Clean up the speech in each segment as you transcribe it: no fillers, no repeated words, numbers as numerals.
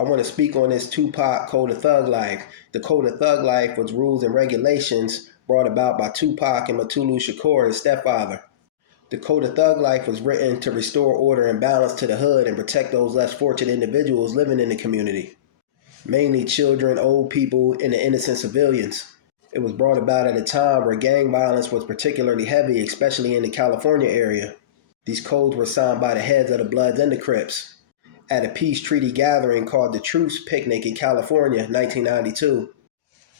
I want to speak on this Tupac Code of Thug Life. The Code of Thug Life was rules and regulations brought about by Tupac and Mutulu Shakur, his stepfather. The Code of Thug Life was written to restore order and balance to the hood and protect those less fortunate individuals living in the community, mainly children, old people, and the innocent civilians. It was brought about at a time where gang violence was particularly heavy, especially in the California area. These codes were signed by the heads of the Bloods and the Crips at a peace treaty gathering called the Truce Picnic in California, 1992.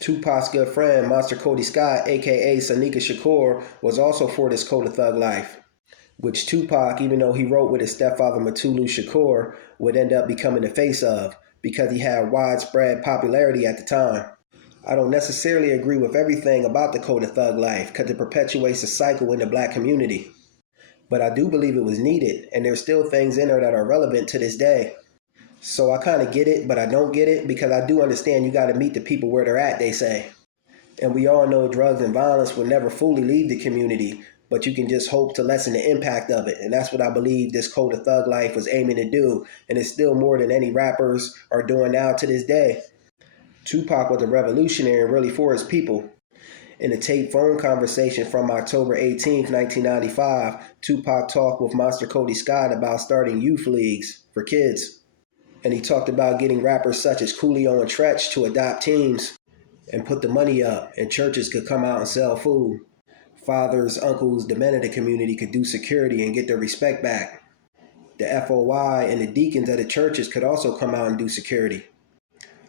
Tupac's good friend, Monster Cody Scott, aka Sanika Shakur, was also for this Code of Thug Life, which Tupac, even though he wrote with his stepfather Mutulu Shakur, would end up becoming the face of because he had widespread popularity at the time. I don't necessarily agree with everything about the Code of Thug Life because it perpetuates a cycle in the black community. But I do believe it was needed, and there's still things in there that are relevant to this day. So I kind of get it, but I don't get it because I do understand you got to meet the people where they're at, they say. And we all know drugs and violence will never fully leave the community, but you can just hope to lessen the impact of it. And that's what I believe this Code of Thug Life was aiming to do. And it's still more than any rappers are doing now to this day. Tupac was a revolutionary really for his people. In a taped phone conversation from October 18, 1995, Tupac talked with Monster Cody Scott about starting youth leagues for kids. And he talked about getting rappers such as Coolio and Tretch to adopt teams and put the money up, and churches could come out and sell food. Fathers, uncles, the men of the community could do security and get their respect back. The FOI and the deacons of the churches could also come out and do security.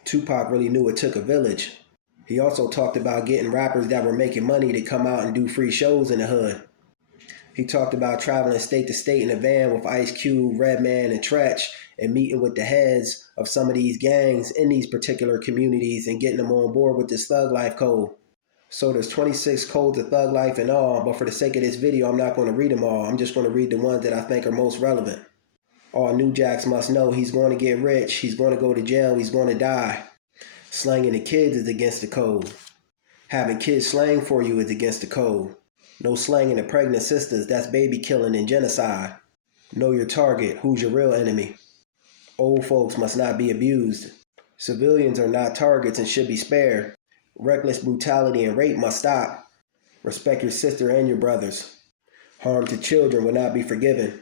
Tupac really knew it took a village. He also talked about getting rappers that were making money to come out and do free shows in the hood. He talked about traveling state to state in a van with Ice Cube, Redman, and Tretch and meeting with the heads of some of these gangs in these particular communities and getting them on board with this Thug Life code. So there's 26 codes of Thug Life in all, but for the sake of this video, I'm not going to read them all. I'm just going to read the ones that I think are most relevant. All New Jacks must know he's going to get rich, he's going to go to jail, he's going to die. Slanging the kids is against the code. Having kids slang for you is against the code. No slanging the pregnant sisters, that's baby killing and genocide. Know your target, who's your real enemy. Old folks must not be abused. Civilians are not targets and should be spared. Reckless brutality and rape must stop. Respect your sister and your brothers. Harm to children will not be forgiven.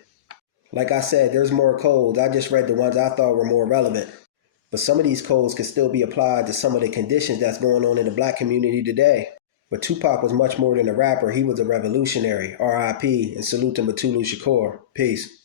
Like I said, there's more codes. I just read the ones I thought were more relevant. But some of these codes can still be applied to some of the conditions that's going on in the black community today. But Tupac was much more than a rapper. He was a revolutionary. R.I.P. and salute to Mutulu Shakur. Peace.